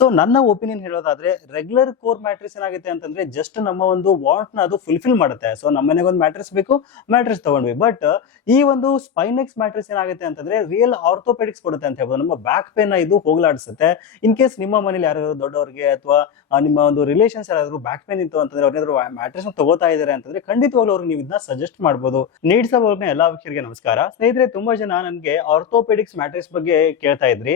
So ನನ್ನ opinion ಹೇಳೋದಾದ್ರೆ regular core matrix ಏನಾಗುತ್ತೆ ಅಂತಂದ್ರೆ ಜಸ್ಟ್ ನಮ್ಮ ಒಂದು ವಾಂಟ್ ನ ಅದು ಫುಲ್ಫಿಲ್ ಮಾಡುತ್ತೆ. ಸೊ ನಮ್ಮ ಮನೆಗೆ ಒಂದು ಮ್ಯಾಟ್ರಿಕ್ಸ್ ಬೇಕು, ಮ್ಯಾಟ್ರಿಕ್ಸ್ ತಗೊಂಡ್ವಿ. ಬಟ್ ಈ ಒಂದು ಸ್ಪೈನೆಕ್ಸ್ ಮ್ಯಾಟ್ರಿಕ್ಸ್ ಏನಾಗುತ್ತೆ ಅಂತಂದ್ರೆ ರಿಯಲ್ ಆರ್ಥೋಪೆಡಿಕ್ಸ್ ಕೊಡುತ್ತೆ ಅಂತ ಹೇಳ್ಬೋದು. ನಮ್ಮ ಬ್ಯಾಕ್ ಪೇನ್ ಇದು ಹೋಗ್ಲಾಡಿಸುತ್ತೆ. ಇನ್ ಕೇಸ್ ನಿಮ್ಮ ಮನೇಲಿ ಯಾರಾದ್ರೂ ದೊಡ್ಡವರಿಗೆ ಅಥವಾ ನಿಮ್ಮ ಒಂದು ರಿಲೇಷನ್ಸ್ ಯಾರಾದ್ರೂ ಬ್ಯಾಕ್ ಪೇನ್ ಇತ್ತು ಅಂತಂದ್ರೆ ಅವ್ರೇನಾದ್ರು ಮ್ಯಾಟ್ರಿಕ್ಸ್ ತಗೋತಾ ಇದಾರೆ ಅಂತಂದ್ರೆ ಖಂಡಿತವಾಗ್ಲೂ ಅವ್ರಿಗೆ ನೀವು ಇದನ್ನ ಸಜೆಸ್ಟ್ ಮಾಡಬಹುದು. ನೀಡ್ಸ್ ಅಬೌಟ್ ಎಲ್ಲಾ ವೀಕ್ಷಕರಿಗೆ ನಮಸ್ಕಾರ. ಸ್ನೇಹಿತರೆ, ತುಂಬಾ ಜನ ನನಗೆ ಆರ್ಥೋಪೆಡಿಕ್ಸ್ ಮ್ಯಾಟ್ರಿಕ್ಸ್ ಬಗ್ಗೆ ಕೇಳ್ತಾ ಇದ್ರಿ.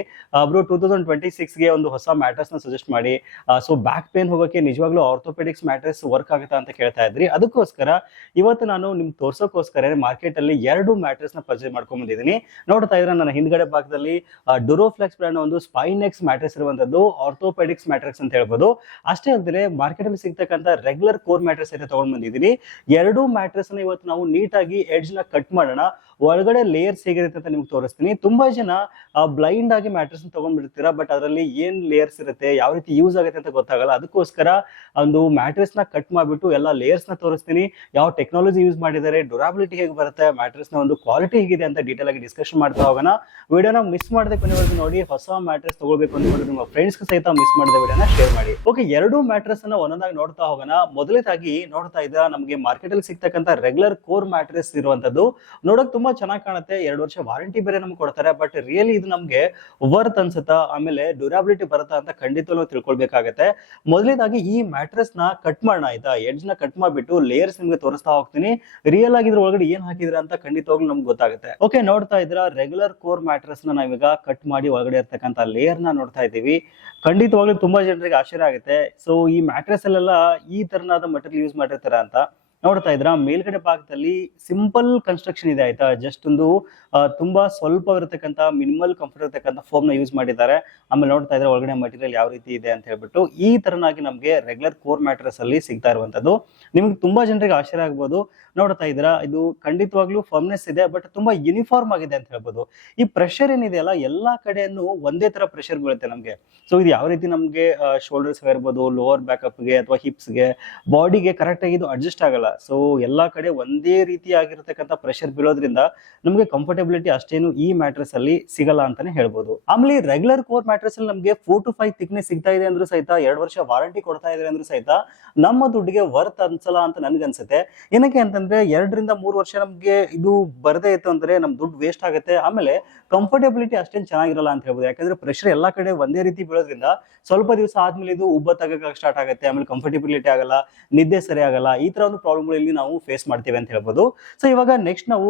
ಬ್ರೋ 2026 ಗೆ ಒಂದು ಹೊಸ ಮ್ಯಾಟ್ರಿಕ್ಸ್ ನ ಸಜೆಸ್ಟ್ ಮಾಡಿ. ಸೊ ಬ್ಯಾಕ್ ಪೇನ್ ಹೋಗೋಕೆ ನಿಜವಾಗ್ಲೂ ಆರ್ಥೋಪೆಡಿಕ್ಸ್ ಮ್ಯಾಟ್ರಿಕ್ಸ್ ವರ್ಕ್ ಆಗುತ್ತಾ ಅಂತ ಕೇಳ್ತಾ ಇದ್ರಿ. ಅದಕ್ಕೋಸ್ಕರ ಇವತ್ತು ನಾನು ನಿಮ್ಗೆ ತೋರ್ಸೋಕೋಸ್ಕರ ಮಾರ್ಕೆಟ್ ಅಲ್ಲಿ 2 ಮ್ಯಾಟ್ರಿಕ್ಸ್ ನ ಪರ್ಚೇಸ್ ಮಾಡ್ಕೊಂಡ್ ಬಂದಿದ್ದೀನಿ. ನೋಡ್ತಾ ಇದ್ರೆ ನನ್ನ ಹಿಂದ್ಗಡೆ ಭಾಗದಲ್ಲಿ ಡುರೋಫ್ಲೆಕ್ಸ್ ಬ್ರ್ಯಾಂಡ್ ಒಂದು ಸ್ಪೈನೆಕ್ಸ್ ಮ್ಯಾಟ್ರಿಕ್ಸ್ ಇರುವಂತದ್ದು ಆರ್ಥೋಪೆಡಿಕ್ಸ್ ಮ್ಯಾಟ್ರಿಕ್ಸ್ ಅಂತ ಹೇಳ್ಬೋದು. ಅಷ್ಟೇ ಅಲ್ಲದೆ ಮಾರ್ಕೆಟ್ ಅಲ್ಲಿ ಸಿಗ್ತಕ್ಕಂಥ ರೆಗ್ಯುಲರ್ ಕೋರ್ ಮ್ಯಾಟ್ರಿಕ್ಸ್ అయితే ತಗೊಂಡ್ ಬಂದಿದ್ದೀನಿ. 2 ಮ್ಯಾಟ್ರಿಕ್ಸ್ ನ ಇವತ್ತು ನಾವು ನೀಟಾಗಿ ಎಡ್ಜ್ ನ ಕಟ್ ಮಾಡೋಣ. ಒಳಗಡೆ ಲೇಯರ್ಸ್ ಹೇಗಿರುತ್ತೆ ಅಂತ ನಿಮ್ಗೆ ತೋರಿಸ್ತೀನಿ. ತುಂಬಾ ಜನ ಬ್ಲೈಂಡ್ ಆಗಿ ಮ್ಯಾಟ್ರಿಕ್ಸ್ ತಗೊಂಡ್ಬಿಡ್ತೀರಾ, ಬಟ್ ಅದರಲ್ಲಿ ಏನ್ ಲೇಯರ್ಸ್ ಇರುತ್ತೆ, ಯಾವ ರೀತಿ ಯೂಸ್ ಆಗುತ್ತೆ ಅಂತ ಗೊತ್ತಾಗಲ್ಲ. ಅದಕ್ಕೋಸ್ಕರ ಒಂದು ಮ್ಯಾಟ್ರಿಕ್ಸ್ ನ ಕಟ್ ಮಾಡ್ಬಿಟ್ಟು ಎಲ್ಲ ಲೇಯರ್ಸ್ ನ ತೋರಿಸ್ತೀನಿ. ಯಾವ ಟೆಕ್ನಾಲಜಿ ಯೂಸ್ ಮಾಡಿದ್ದಾರೆ, ಡ್ಯೂರಾಬಿಲಿಟಿ ಹೇಗೆ ಬರುತ್ತೆ, ಮ್ಯಾಟ್ರಿಕ್ಸ್ ನ ಒಂದು ಕ್ವಾಲಿಟಿ ಹೇಗಿದೆ ಅಂತ ಡೀಟೇಲ್ ಆಗಿ ಡಿಸ್ಕಷನ್ ಮಾಡ್ತಾ ಹೋಗೋಣ. ವಿಡಿಯೋನ ಮಿಸ್ ಮಾಡದೆ ಕೊನೆವರೆಗೂ ನೋಡಿ. ಹೊಸ ಮ್ಯಾಟ್ರಿಕ್ಸ್ ತಗೊಳ್ಬೇಕು ಅಂದ್ಕೊಂಡು ನಿಮ್ಮ ಫ್ರೆಂಡ್ಸ್ ಸಹಿತ ಮಿಸ್ ಮಾಡದೆ ವಿಡಿಯೋನ ಶೇರ್ ಮಾಡಿ. ಓಕೆ, 2 ಮ್ಯಾಟ್ರಿಕ್ಸ್ ಅನ್ನ ಒಂದೊಂದಾಗಿ ನೋಡ್ತಾ ಹೋಗೋಣ. ಮೊದಲನೇದಾಗಿ ನೋಡ್ತಾ ಇದ್ದೀರಾ, ನಮಗೆ ಮಾರ್ಕೆಟ್ ಅಲ್ಲಿ ಸಿಗ್ತಕ್ಕಂಥ ರೆಗ್ಯುಲರ್ ಕೋರ್ ಮ್ಯಾಟ್ರಿಕ್ಸ್ ಇರುವಂತದ್ದು ನೋಡಕ್ ತುಂಬಾ ಚೆನ್ನಾಗಿ ಕಾಣುತ್ತೆ. 2 ವರ್ಷ ವಾರಂಟಿ ಬೇರೆ ನಮ್ಗೆ ಕೊಡ್ತಾರೆ. ಬಟ್ ರಿಯಲಿ ಇದು ನಮ್ಗೆ ವರ್ತ್ ಅನ್ಸುತ್ತಾ, ಆಮೇಲೆ ಡ್ಯೂರಾಬಿಲಿಟಿ ಬರುತ್ತಾ ಅಂತ ಖಂಡಿತವಾಗ್ಲೂ ತಿಳ್ಕೊಳ್ಬೇಕಾಗತ್ತೆ. ಮೊದಲನೇದಾಗಿ ಈ ಮ್ಯಾಟ್ರಿಕ್ಸ್ ನ ಕಟ್ ಮಾಡೋಣ ಆಯ್ತಾ. ಎಡ್ಜ್ ನ ಕಟ್ ಮಾಡ್ಬಿಟ್ಟು ಲೇಯರ್ಸ್ ನಿಮ್ಗೆ ತೋರಿಸ್ತಾ ಹೋಗ್ತೀನಿ. ರಿಯಲ್ ಆಗಿ ಇದ್ರ ಒಳಗಡೆ ಏನ್ ಹಾಕಿದ್ರ ಅಂತ ಖಂಡಿತವಾಗ್ಲೂ ನಮ್ಗೆ ಗೊತ್ತಾಗುತ್ತೆ. ಓಕೆ, ನೋಡ್ತಾ ಇದ್ದೀರಾ, ರೆಗ್ಯುಲರ್ ಕೋರ್ ಮ್ಯಾಟ್ರಿಕ್ಸ್ ನ ನಾವೀಗ ಕಟ್ ಮಾಡಿ ಒಳಗಡೆ ಇರ್ತಕ್ಕಂಥ ಲೇಯರ್ ನ ನೋಡ್ತಾ ಇದ್ದೀವಿ. ಖಂಡಿತವಾಗ್ಲೂ ತುಂಬಾ ಜನರಿಗೆ ಆಶ್ಚರ್ಯ ಆಗುತ್ತೆ. ಸೊ ಈ ಮ್ಯಾಟ್ರಿಕ್ಸ್ ಅಲ್ಲೆಲ್ಲ ಈ ತರನಾದ ಮಟೀರಿಯಲ್ ಯೂಸ್ ಮಾಡಿರ್ತಾರ ಅಂತ ನೋಡ್ತಾ ಇದ್ರ. ಮೇಲ್ಗಡೆ ಭಾಗದಲ್ಲಿ ಸಿಂಪಲ್ ಕನ್ಸ್ಟ್ರಕ್ಷನ್ ಇದೆ ಆಯ್ತಾ. ಜಸ್ಟ್ ಒಂದು ತುಂಬಾ ಸ್ವಲ್ಪ ಇರತಕ್ಕಂತ ಮಿನಿಮಲ್ ಕಂಫರ್ಟ್ ಇರತಕ್ಕಂತ ಫೋಮ್ ನ ಯೂಸ್ ಮಾಡಿದ್ದಾರೆ. ಆಮೇಲೆ ನೋಡ್ತಾ ಇದ್ರೆ ಒಳಗಡೆ ಮಟೀರಿಯಲ್ ಯಾವ ರೀತಿ ಇದೆ ಅಂತ ಹೇಳ್ಬಿಟ್ಟು ಈ ತರನಾಗಿ ನಮ್ಗೆ ರೆಗ್ಯುಲರ್ ಕೋರ್ ಮ್ಯಾಟ್ರಿಕ್ಸ್ ಅಲ್ಲಿ ಸಿಗ್ತಾ ಇರುವಂತದ್ದು. ನಿಮ್ಗೆ ತುಂಬಾ ಜನರಿಗೆ ಆಶ್ಚರ್ಯ ಆಗ್ಬೋದು. ನೋಡ್ತಾ ಇದ್ರ, ಇದು ಖಂಡಿತವಾಗ್ಲೂ ಫರ್ಮ್ನೆಸ್ ಇದೆ, ಬಟ್ ತುಂಬಾ ಯೂನಿಫಾರ್ಮ್ ಆಗಿದೆ ಅಂತ ಹೇಳ್ಬೋದು. ಈ ಪ್ರೆಷರ್ ಏನಿದೆಯಲ್ಲ, ಎಲ್ಲಾ ಕಡೆಯನ್ನು ಒಂದೇ ತರ ಪ್ರೆಷರ್ ಬೀಳುತ್ತೆ ನಮ್ಗೆ. ಸೊ ಇದು ಯಾವ ರೀತಿ ನಮ್ಗೆ ಶೋಲ್ಡರ್ಸ್ ಇರ್ಬೋದು, ಲೋವರ್ ಬ್ಯಾಕಪ್ ಗೆ ಅಥವಾ ಹಿಪ್ಸ್ ಗೆ, ಬಾಡಿಗೆ ಕರೆಕ್ಟ್ ಆಗಿ ಇದು ಅಡ್ಜಸ್ಟ್ ಆಗಲ್ಲ. ಸೊ ಎಲ್ಲಾ ಕಡೆ ಒಂದೇ ರೀತಿ ಆಗಿರತಕ್ಕಂಥ ಪ್ರೆಷರ್ ಬೀಳೋದ್ರಿಂದ ನಮ್ಗೆ ಕಂಫರ್ಟಬಿಲಿಟಿ ಅಷ್ಟೇನು ಈ ಮ್ಯಾಟ್ರಿಕ್ಸ್ ಅಲ್ಲಿ ಸಿಗಲ್ಲ ಅಂತಾನೆ ಹೇಳ್ಬೋದು. ಆಮೇಲೆ ರೆಗ್ಯುಲರ್ ಕೋರ್ ಮ್ಯಾಟ್ರಿಕ್ಸ್ ಅಲ್ಲಿ ನಮ್ಗೆ 4 to 5 ಥಿಕ್ನೆಸ್ ಸಿಗ್ತಾ ಇದೆ ಅಂದ್ರೂ ಸಹಿತ, 2 ವರ್ಷ ವಾರಂಟಿ ಕೊಡ್ತಾ ಇದ್ದಾರೆ ಅಂದ್ರೂ ಸಹಿತ ನಮ್ಮ ದುಡ್ಡಿಗೆ ವರ್ತ್ ಅನ್ಸಲ್ಲ ಅಂತ ನನ್ಗನ್ಸುತ್ತೆ. ಏನಕ್ಕೆ ಅಂತಂದ್ರೆ 2 ರಿಂದ 3 ವರ್ಷ ನಮ್ಗೆ ಇದು ಬರದೇ ಇತ್ತು ಅಂದ್ರೆ ನಮ್ ದುಡ್ಡು ವೇಸ್ಟ್ ಆಗುತ್ತೆ. ಆಮೇಲೆ ಕಂಫರ್ಟಬಿಲಿಟಿ ಅಷ್ಟೇನು ಚೆನ್ನಾಗಿರಲ್ಲ ಅಂತ ಹೇಳ್ಬೋದು. ಯಾಕಂದ್ರೆ ಪ್ರೆಷರ್ ಎಲ್ಲಾ ಕಡೆ ಒಂದೇ ರೀತಿ ಬೀಳೋದ್ರಿಂದ ಸ್ವಲ್ಪ ದಿವಸ ಆದ್ಮೇಲೆ ಇದು ಉಬ್ಬ ತಗಕ್ಕೆ ಸ್ಟಾರ್ಟ್ ಆಗುತ್ತೆ. ಆಮೇಲೆ ಕಂಫರ್ಟಬಿಲಿಟಿ ಆಗಲ್ಲ, ನಿದ್ದೆ ಸರಿ ಆಗಲ್ಲ. ಈ ತರ ಒಂದು ಪ್ರಾಬ್ಲಮ್ ಇಲ್ಲಿ ನಾವು ಫೇಸ್ ಮಾಡ್ತೀವಿ ಅಂತ ಹೇಳ್ಬೋದು. ಸೊ ಇವಾಗ ನೆಕ್ಸ್ಟ್ ನಾವು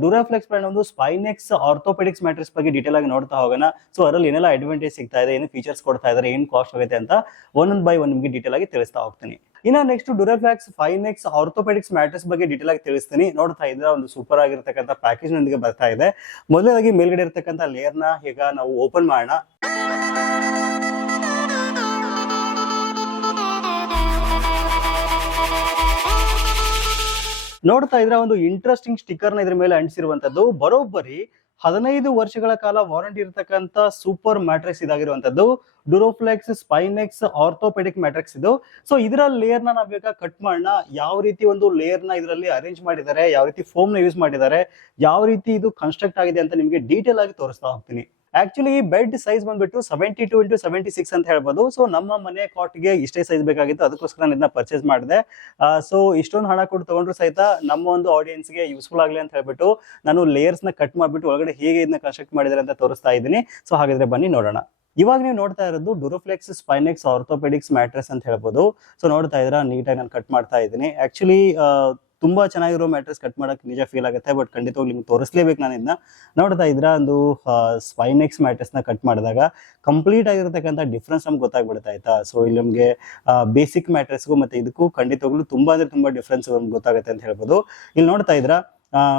ಡ್ಯೂರಾಫ್ಲೆಕ್ಸ್ ಬ್ರ್ಯಾಂಡ್ ಒಂದು ಸ್ಪೈನೆಕ್ಸ್ ಆರ್ಥೋಪೆಡಿಕ್ಸ್ ಮ್ಯಾಟ್ರಿಕ್ಸ್ ಬಗ್ಗೆ ಡೀಟೇಲ್ ಆಗಿ ನೋಡ್ತಾ ಹೋಗೋಣ. ಸೊ ಅದರಲ್ಲಿ ಏನೆಲ್ಲ ಅಡ್ವಾಂಟೇಜ್ ಸಿಗ್ತಾ ಇದೆ, ಏನು ಫೀಚರ್ಸ್ ಕೊಡ್ತಾ ಇದ್ದಾರೆ, ಏನ್ ಕಾಸ್ಟ್ ಆಗುತ್ತೆ ಅಂತ ಒಂದೊಂದು ಬೈ ಒಂದ್ ನಿಮ್ಗೆ ಡೀಟೇಲ್ ಆಗಿ ತಿಳಿಸ್ತಾ ಹೋಗ್ತೀನಿ. ಇನ್ನ ನೆಕ್ಸ್ಟ್ ಡ್ಯೂರಾಫ್ಲೆಕ್ಸ್ ಸ್ಪೈನೆಕ್ಸ್ ಆರ್ಥೋಪೆಡಿಕ್ಸ್ ಮ್ಯಾಟ್ರಿಕ್ಸ್ ಬಗ್ಗೆ ಡೀಟೇಲ್ ಆಗಿ ತಿಳಿಸ್ತೀನಿ. ನೋಡ್ತಾ ಇದ್ರೆ ಒಂದು ಸೂಪರ್ ಆಗಿರ್ತಕ್ಕಂಥ ಪ್ಯಾಕೇಜ್ ನೊಂದಿಗೆ ಬರ್ತಾ ಇದೆ. ಮೊದಲನೇದಾಗಿ ಮೇಲ್ಗಡೆ ಇರ್ತಕ್ಕಂಥ ಲೇಯರ್ ನ ಈಗ ನಾವು ಓಪನ್ ಮಾಡೋಣ. ನೋಡ್ತಾ ಇದ್ರೆ ಒಂದು ಇಂಟ್ರೆಸ್ಟಿಂಗ್ ಸ್ಟಿಕ್ಕರ್ ನ ಇದ್ರ ಮೇಲೆ ಅಂಟಿಸಿರುವಂತದ್ದು. ಬರೋಬ್ಬರಿ 15 ವರ್ಷಗಳ ಕಾಲ ವಾರಂಟಿ ಇರತಕ್ಕಂತ ಸೂಪರ್ ಮ್ಯಾಟ್ರಿಕ್ಸ್ ಇದಾಗಿರುವಂತದ್ದು ಡ್ಯೂರೋಫ್ಲೆಕ್ಸ್ ಸ್ಪೈನೆಕ್ಸ್ ಆರ್ಥೋಪೆಡಿಕ್ ಮ್ಯಾಟ್ರಿಕ್ಸ್ ಇದು. ಸೊ ಇದರ ಲೇಯರ್ ನ ನಾವ್ ಬೇಕಾ ಕಟ್ ಮಾಡೋಣ. ಯಾವ ರೀತಿ ಒಂದು ಲೇಯರ್ ನ ಇದರಲ್ಲಿ ಅರೇಂಜ್ ಮಾಡಿದ್ದಾರೆ, ಯಾವ ರೀತಿ ಫೋಮ್ ನ ಯೂಸ್ ಮಾಡಿದ್ದಾರೆ, ಯಾವ ರೀತಿ ಇದು ಕನ್ಸ್ಟ್ರಕ್ಟ್ ಆಗಿದೆ ಅಂತ ನಿಮ್ಗೆ ಡೀಟೇಲ್ ಆಗಿ ತೋರಿಸ್ತಾ ಹೋಗ್ತೀನಿ. ಆಕ್ಚುಲಿ ಈ ಬೆಡ್ ಸೈಜ್ ಬಂದ್ಬಿಟ್ಟು 72 into 76 ಅಂತ ಹೇಳ್ಬೋದು. ಸೊ ನಮ್ಮ ಮನೆ ಕಾಟ್ಗೆ ಇಷ್ಟೇ ಸೈಜ್ ಬೇಕಾಗಿತ್ತು, ಅದಕ್ಕೋಸ್ಕರ ನಾನು ಇದನ್ನ ಪರ್ಚೇಸ್ ಮಾಡಿದೆ. ಸೊ ಇಷ್ಟೊಂದು ಹಣ ಕೊಟ್ಟು ತಗೊಂಡ್ರು ಸಹಿತ ನಮ್ಮ ಒಂದು ಆಡಿಯನ್ಸ್ಗೆ ಯೂಸ್ಫುಲ್ ಆಗಲಿ ಅಂತ ಹೇಳ್ಬಿಟ್ಟು ನಾನು ಲೇಯರ್ಸ್ ನ ಕಟ್ ಮಾಡ್ಬಿಟ್ಟು ಒಳಗಡೆ ಹೇಗೆ ಇದನ್ನ ಕನ್ಸ್ಟ್ರಕ್ಟ್ ಮಾಡಿದ್ದಾರೆ ಅಂತ ತೋರಿಸ್ತಾ ಇದ್ದೀನಿ. ಸೊ ಹಾಗಾದ್ರೆ ಬನ್ನಿ ನೋಡೋಣ. ಇವಾಗ ನೀವು ನೋಡ್ತಾ ಇರೋದು ಡ್ಯೂರೋಫ್ಲೆಕ್ಸ್ ಸ್ಪೈನೆಕ್ಸ್ ಆರ್ಥೋಪೆಡಿಕ್ಸ್ ಮ್ಯಾಟ್ರಿಕ್ಸ್ ಅಂತ ಹೇಳ್ಬೋದು. ಸೊ ನೋಡ್ತಾ ಇದ್ರ, ನೀಟಾಗಿ ನಾನು ಕಟ್ ಮಾಡ್ತಾ ಇದ್ದೀನಿ. ಆಕ್ಚುಲಿ ತುಂಬಾ ಚೆನ್ನಾಗಿರೋ ಮ್ಯಾಟ್ರಿಕ್ಸ್ ಕಟ್ ಮಾಡಕ್ ನಿಜ ಫೀಲ್ ಆಗುತ್ತೆ, ಬಟ್ ಖಂಡಿತವಾಗಿ ನಿಮ್ಗೆ ತೋರಿಸ್ಲೇಬೇಕು. ನಾನು ಇದನ್ನ ನೋಡ್ತಾ ಇದ್ರ, ಒಂದು ಸ್ಪೈನೆಕ್ಸ್ ಮ್ಯಾಟ್ರಿಕ್ಸ್ ನ ಕಟ್ ಮಾಡಿದಾಗ ಕಂಪ್ಲೀಟ್ ಆಗಿರತಕ್ಕಂಥ ಡಿಫ್ರೆನ್ಸ್ ನಮ್ಗೆ ಗೊತ್ತಾಗ್ಬಿಡುತ್ತೆ ಆಯ್ತಾ. ಸೊ ಇಲ್ಲಿ ನಮ್ಗೆ ಬೇಸಿಕ್ ಮ್ಯಾಟ್ರಿಕ್ಸ್ಗೂ ಮತ್ತೆ ಇದಕ್ಕೂ ಖಂಡಿತವಾಗ್ಲೂ ತುಂಬಾ ಅಂದ್ರೆ ತುಂಬಾ ಡಿಫ್ರೆನ್ಸ್ ಗೊತ್ತಾಗುತ್ತೆ ಅಂತ ಹೇಳ್ಬೋದು. ಇಲ್ಲಿ ನೋಡ್ತಾ ಇದ್ರ,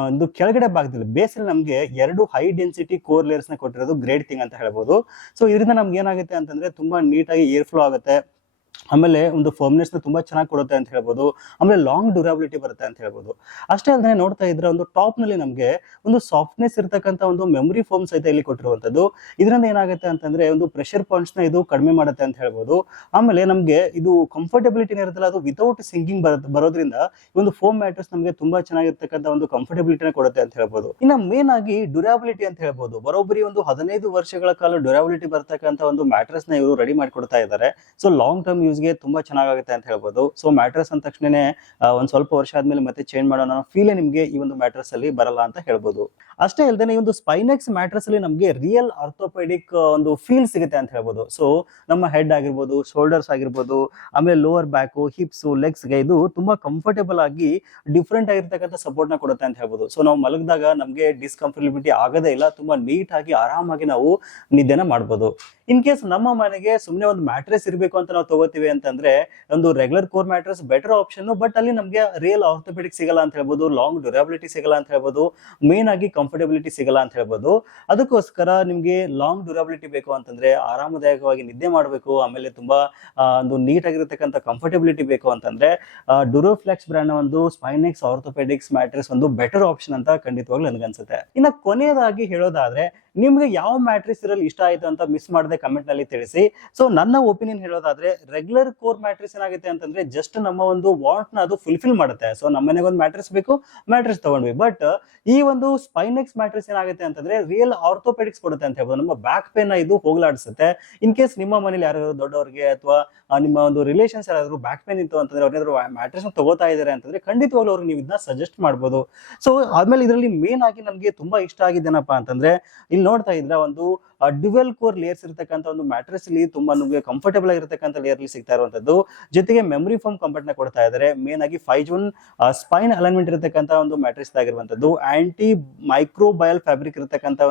ಒಂದು ಕೆಳಗಡೆ ಭಾಗದಲ್ಲಿ ಬೇಸಲ್ಲಿ ನಮ್ಗೆ 2 ಹೈ ಡೆನ್ಸಿಟಿ ಕೋರ್ ಲೇಯರ್ಸ್ ನ ಕೊಟ್ಟಿರೋದು ಗ್ರೇಟ್ ಥಿಂಗ್ ಅಂತ ಹೇಳ್ಬೋದು. ಸೊ ಇದರಿಂದ ನಮ್ಗೆ ಏನಾಗುತ್ತೆ ಅಂತಂದ್ರೆ ತುಂಬಾ ನೀಟಾಗಿ ಏರ್ ಫ್ಲೋ ಆಗುತ್ತೆ. ಆಮೇಲೆ ಒಂದು ಫರ್ಮ್ನೆಸ್ ತುಂಬಾ ಚೆನ್ನಾಗಿ ಕೊಡುತ್ತೆ ಅಂತ ಹೇಳ್ಬೋದು. ಆಮೇಲೆ ಲಾಂಗ್ ಡ್ಯೂರಬಿಲಿಟಿ ಬರುತ್ತೆ ಅಂತ ಹೇಳ್ಬೋದು. ಅಷ್ಟೇ ಅಲ್ಲದೆ ನೋಡ್ತಾ ಇದ್ರೆ ಒಂದು ಟಾಪ್ ನಲ್ಲಿ ನಮಗೆ ಒಂದು ಸಾಫ್ಟ್ನೆಸ್ ಇರತಕ್ಕಂತ ಒಂದು ಮೆಮೊರಿ ಫೋಮ್ ಸಹಿತ ಇಲ್ಲಿ ಕೊಟ್ಟಿರುವಂತದ್ದು. ಇದರಿಂದ ಏನಾಗುತ್ತೆ ಅಂತಂದ್ರೆ ಒಂದು ಪ್ರೆಷರ್ ಪಾಯಿಂಟ್ಸ್ ನ ಇದು ಕಡಿಮೆ ಮಾಡುತ್ತೆ ಅಂತ ಹೇಳ್ಬೋದು. ಆಮೇಲೆ ನಮಗೆ ಇದು ಕಂಫರ್ಟಬಿಲಿಟಿ ಇರುತ್ತಲ್ಲ, ಅದು ವಿತೌಟ್ ಸಿಂಕಿಂಗ್ ಬರೋದ್ರಿಂದ ಈ ಒಂದು ಫೋಮ್ ಮ್ಯಾಟ್ರೆಸ್ ನಮಗೆ ತುಂಬಾ ಚೆನ್ನಾಗಿರ್ತಕ್ಕಂಥ ಒಂದು ಕಂಫರ್ಟಬಿಲಿಟಿನ ಕೊಡುತ್ತೆ ಅಂತ ಹೇಳ್ಬೋದು. ಇನ್ನು ಮೇನ್ ಆಗಿ ಡ್ಯೂರಬಿಲಿಟಿ ಅಂತ ಹೇಳ್ಬೋದು. ಬರೋಬ್ಬರಿ ಒಂದು 15 ವರ್ಷಗಳ ಕಾಲ ಡ್ಯೂರಬಿಲಿಟಿ ಬರ್ತಕ್ಕಂಥ ಒಂದು ಮ್ಯಾಟ್ರೆಸ್ ನ ಇವರು ರೆಡಿ ಮಾಡಿ ಕೊಡ್ತಾ ಇದ್ದಾರೆ. ಸೊ ಲಾಂಗ್ ಟರ್ಮ್ ಯೂಸ್ಗೆ ತುಂಬಾ ಚೆನ್ನಾಗುತ್ತೆ ಅಂತ ಹೇಳ್ಬೋದು. ಸೊ ಮ್ಯಾಟ್ರೆಸ್ ಅಂದ ತಕ್ಷಣನೇ ಒಂದ್ ಸ್ವಲ್ಪ ವರ್ಷ ಆದ್ಮೇಲೆ ಮತ್ತೆ ಚೇಂಜ್ ಮಾಡೋಣ ಫೀಲ್ ನಿಮ್ಗೆ ಈ ಒಂದು ಮ್ಯಾಟ್ರೆಸ್ ಅಲ್ಲಿ ಬರಲ್ಲ ಅಂತ ಹೇಳ್ಬೋದು. ಅಷ್ಟೇ ಅಲ್ಲದೆ ಈ ಒಂದು ಸ್ಪೈನೆಕ್ಸ್ ಮ್ಯಾಟ್ರೆಸ್ ಅಲ್ಲಿ ನಮಗೆ ರಿಯಲ್ ಆರ್ಥೋಪೆಡಿಕ್ ಒಂದು ಫೀಲ್ ಸಿಗುತ್ತೆ ಅಂತ ಹೇಳ್ಬೋದು. ಸೊ ನಮ್ಮ ಹೆಡ್ ಆಗಿರ್ಬೋದು, ಶೋಲ್ಡರ್ಸ್ ಆಗಿರ್ಬೋದು, ಆಮೇಲೆ ಲೋವರ್ ಬ್ಯಾಕ್, ಹಿಪ್ಸ್, ಲೆಗ್ಸ್ ಗೆ ಇದು ತುಂಬಾ ಕಂಫರ್ಟೇಬಲ್ ಆಗಿ ಡಿಫ್ರೆಂಟ್ ಆಗಿರ್ತಕ್ಕಂಥ ಸಪೋರ್ಟ್ ನ ಕೊಡುತ್ತೆ ಅಂತ ಹೇಳ್ಬೋದು. ಸೊ ನಾವು ಮಲಗಿದಾಗ ನಮಗೆ ಡಿಸ್ಕಂಫರ್ಟಬಿಲಿಟಿ ಆಗದೇ ಇಲ್ಲ, ತುಂಬಾ ನೀಟ್ ಆಗಿ ಆರಾಮಾಗಿ ನಾವು ನಿದ್ದೆನ ಮಾಡ್ಬೋದು. ಇನ್ ಕೇಸ್ ನಮ್ಮ ಮನೆಗೆ ಸುಮ್ಮನೆ ಒಂದು ಮ್ಯಾಟ್ರೆಸ್ ಇರಬೇಕು ಅಂತ ನಾವು ತಗೋತೀವಿ ಅಂತಂದ್ರೆ ಒಂದು regular core mattress better option, but ಅಲ್ಲಿ ನಮಗೆ ರಿಯಲ್ ಆರ್ಥೋಪೆಡಿಕ್ ಸಿಗಲ್ಲ ಅಂತ ಹೇಳ್ಬೋದು, ಲಾಂಗ್ ಡ್ಯೂರಬಿಲಿಟಿ ಸಿಗಲ್ಲ ಅಂತ ಹೇಳ್ಬೋದು, ಮೇನ್ ಆಗಿ ಕಂಫರ್ಟಬಿಲಿಟಿ ಸಿಗಲ್ಲ ಅಂತ ಹೇಳ್ಬೋದು. ಅದಕ್ಕೋಸ್ಕರ ನಿಮ್ಗೆ ಲಾಂಗ್ ಡ್ಯೂರಬಿಲಿಟಿ ಬೇಕು ಅಂತಂದ್ರೆ, ಆರಾಮದಾಯಕವಾಗಿ ನಿದ್ದೆ ಮಾಡಬೇಕು, ಆಮೇಲೆ ತುಂಬಾ ಒಂದು ನೀಟ್ ಆಗಿರತಕ್ಕಂಥ ಕಂಫರ್ಟಬಿಲಿಟಿ ಬೇಕು ಅಂತಂದ್ರೆ ಡ್ಯೂರೋಫ್ಲೆಕ್ಸ್ ಬ್ರ್ಯಾಂಡ್ ಒಂದು ಸ್ಪೈನೆಕ್ಸ್ ಆರ್ಥೋಪೆಡಿಕ್ಸ್ ಮ್ಯಾಟ್ರೆಸ್ ಒಂದು ಬೆಟರ್ ಆಪ್ಷನ್ ಅಂತ ಖಂಡಿತವಾಗ್ಲೂ ನನಗನ್ಸುತ್ತೆ. ಇನ್ನು ಕೊನೆಯದಾಗಿ ಹೇಳೋದಾದ್ರೆ ನಿಮ್ಗೆ ಯಾವ ಮ್ಯಾಟ್ರೆಸ್ ಇರಲ್ಲಿ ಇಷ್ಟ ಆಯ್ತು ಅಂತ ಮಿಸ್ ಮಾಡದೆ ಕಮೆಂಟ್ ನಲ್ಲಿ ತಿಳಿಸಿ. ಸೊ ನನ್ನ ಒಪಿನಿಯನ್ ಹೇಳೋದಾದ್ರೆ ರೆಗ್ಯುಲರ್ ಕೋರ್ ಮ್ಯಾಟ್ರೆಸ್ ಏನಾಗುತ್ತೆ ಅಂತಂದ್ರೆ ಜಸ್ಟ್ ನಮ್ಮ ಒಂದು ವಾಂಟ್ ನ ಅದು ಫುಲ್ಫಿಲ್ ಮಾಡುತ್ತೆ. ಸೊ ನಮ್ಮ ಮನೆಗೆ ಒಂದು ಮ್ಯಾಟ್ರೆಸ್ ಬೇಕು, ಮ್ಯಾಟ್ರೆಸ್ ತಗೊಂಡ್ವಿ. ಬಟ್ ಈ ಒಂದು ಸ್ಪೈನೆಕ್ಸ್ ಮ್ಯಾಟ್ರೆಸ್ ಏನಾಗುತ್ತೆ ಅಂತಂದ್ರೆ ರಿಯಲ್ ಆರ್ಥೋಪೆಡಿಕ್ಸ್ ಕೊಡುತ್ತೆ ಅಂತ ಹೇಳ್ಬೋದು. ನಮ್ಮ ಬ್ಯಾಕ್ ಪೇನ್ ನ ಇದು ಹೋಗ್ಲಾಡಿಸುತ್ತೆ. ಇನ್ ಕೇಸ್ ನಿಮ್ಮ ಮನೇಲಿ ಯಾರಾದ್ರೂ ದೊಡ್ಡವರಿಗೆ ಅಥವಾ ನಿಮ್ಮ ಒಂದು ರಿಲೇಷನ್ಸ್ ಯಾರಾದ್ರೂ ಬ್ಯಾಕ್ ಪೇನ್ ಇತ್ತು ಅಂತಂದ್ರೆ, ಅವ್ರೇನಾದ್ರು ಮ್ಯಾಟ್ರೆಸ್ ತಗೋತಾ ಇದಾರೆ ಅಂತಂದ್ರೆ ಖಂಡಿತವಾಗ್ಲೂ ಅವ್ರಿಗೆ ನೀವು ಇದನ್ನ ಸಜೆಸ್ಟ್ ಮಾಡ್ಬೋದು. ಸೊ ಆದ್ಮೇಲೆ ಇದರಲ್ಲಿ ಮೇನ್ ಆಗಿ ನಮ್ಗೆ ತುಂಬಾ ಇಷ್ಟ ಆಗಿದ್ದೇನಪ್ಪಾ ಅಂತಂದ್ರೆ, ಇಲ್ಲಿ ನೋಡ್ತಾ ಇದ್ರೆ ಒಂದು ಡ್ಯುವೆಲ್ ಕೋರ್ ಲೇಯರ್ಸ್ ಇರತಕ್ಕಂಥ ಒಂದು ಮ್ಯಾಟ್ರೆಸ್ ಇಲ್ಲಿ ತುಂಬಾ ನಮಗೆ ಕಂಫರ್ಟಬಲ್ ಆಗಿರತಕ್ಕಂಥ ಲೇಯರ್ ಅಲ್ಲಿ ಸಿಗ್ತಾ ಇರುವಂತದ್ದು. ಜೊತೆಗೆ ಮೆಮರಿ ಫೋಮ್ ಕಂಫರ್ಟ್ ನ ಕೊಡ್ತಾ ಇದ್ದಾರೆ. ಮೇನ್ ಆಗಿ 5 ಸ್ಪೈನ್ ಅಲೈನ್ಮೆಂಟ್ ಇರತಕ್ಕಂಥ ಒಂದು ಮ್ಯಾಟ್ರೆಸ್ ಆಗಿರುವಂತದ್ದು, ಆಂಟಿ ಮೈಕ್ರೋಬಯಲ್ ಫ್ಯಾಬ್ರಿಕ್ ಇರತಕ್ಕಂಥ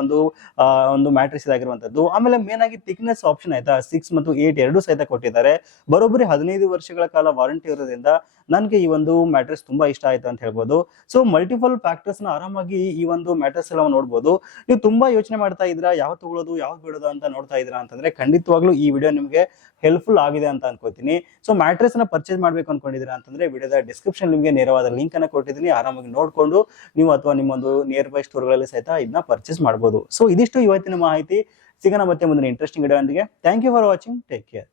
ಒಂದು ಮ್ಯಾಟ್ರೆಸ್ ಇದಾಗಿರುವಂತದ್ದು. ಆಮೇಲೆ ಮೇನ್ ಆಗಿ ಥಿಕ್ನೆಸ್ ಆಪ್ಷನ್ ಆಯ್ತಾ 6 ಮತ್ತು 8 ಎರಡು ಸಹಿತ ಕೊಟ್ಟಿದ್ದಾರೆ. ಬರೋಬ್ಬರಿ 15 ವರ್ಷಗಳ ಕಾಲ ವಾರಂಟಿ ಇರೋದ್ರಿಂದ ನನಗೆ ಈ ಒಂದು ಮ್ಯಾಟ್ರೆಸ್ ತುಂಬಾ ಇಷ್ಟ ಆಯ್ತು ಅಂತ ಹೇಳ್ಬೋದು. ಸೊ ಮಲ್ಟಿಪಲ್ ಫ್ಯಾಕ್ಟರ್ಸ್ ನ ಆರಾಮಾಗಿ ಈ ಒಂದು ಮ್ಯಾಟ್ರೆಸ್ ಎಲ್ಲ ನೋಡ್ಬೋದು. ನೀವು ತುಂಬಾ ಯೋಚನೆ ಮಾಡ್ತಾ ಇದ್ರಾ ಯಾವ್ದು ತಗೊಳ್ಳೋದು ಯಾವ್ದು ಬಿಡೋದು ಅಂತ ನೋಡ್ತಾ ಇದ್ರಾ ಅಂತಂದ್ರೆ ಖಂಡಿತವಾಗ್ಲೂ ಈ ವಿಡಿಯೋ ನಿಮಗೆ ಹೆಲ್ಪ್ಫುಲ್ ಆಗಿದೆ ಅಂತ ಅನ್ಕೋತೀನಿ. ಸೊ ಮ್ಯಾಟ್ರೆಸ್ ನ ಪರ್ಚೇಸ್ ಮಾಡ್ಬೇಕು ಅನ್ಕೊಂಡಿದ್ದೀರಾ ಅಂತಂದ್ರೆ ವಿಡಿಯೋದ ಡಿಸ್ಕ್ರಿಪ್ಷನ್ ನಿಮಗೆ ನೇರವಾದ ಲಿಂಕ್ ಅನ್ನ ಕೊಟ್ಟಿದ್ದೀನಿ. ಆರಾಮಾಗಿ ನೋಡ್ಕೊಂಡು ನೀವು ಅಥವಾ ನಿಮ್ಮೊಂದು ನಿಯರ್ ಬೈ ಸ್ಟೋರ್ಗಳಲ್ಲಿ ಸಹಿತ ಇದನ್ನ ಪರ್ಚೇಸ್ ಮಾಡಬಹುದು. ಸೊ ಇದಿಷ್ಟು ಇವತ್ತಿನ ಮಾಹಿತಿ. ಸಿಗೋಣ ಮತ್ತೆ ಮುಂದಿನ ಇಂಟ್ರೆಸ್ಟಿಂಗ್ ವಿಡಿಯೋ ಒಂದಿಗೆ. Thank you for watching. Take care.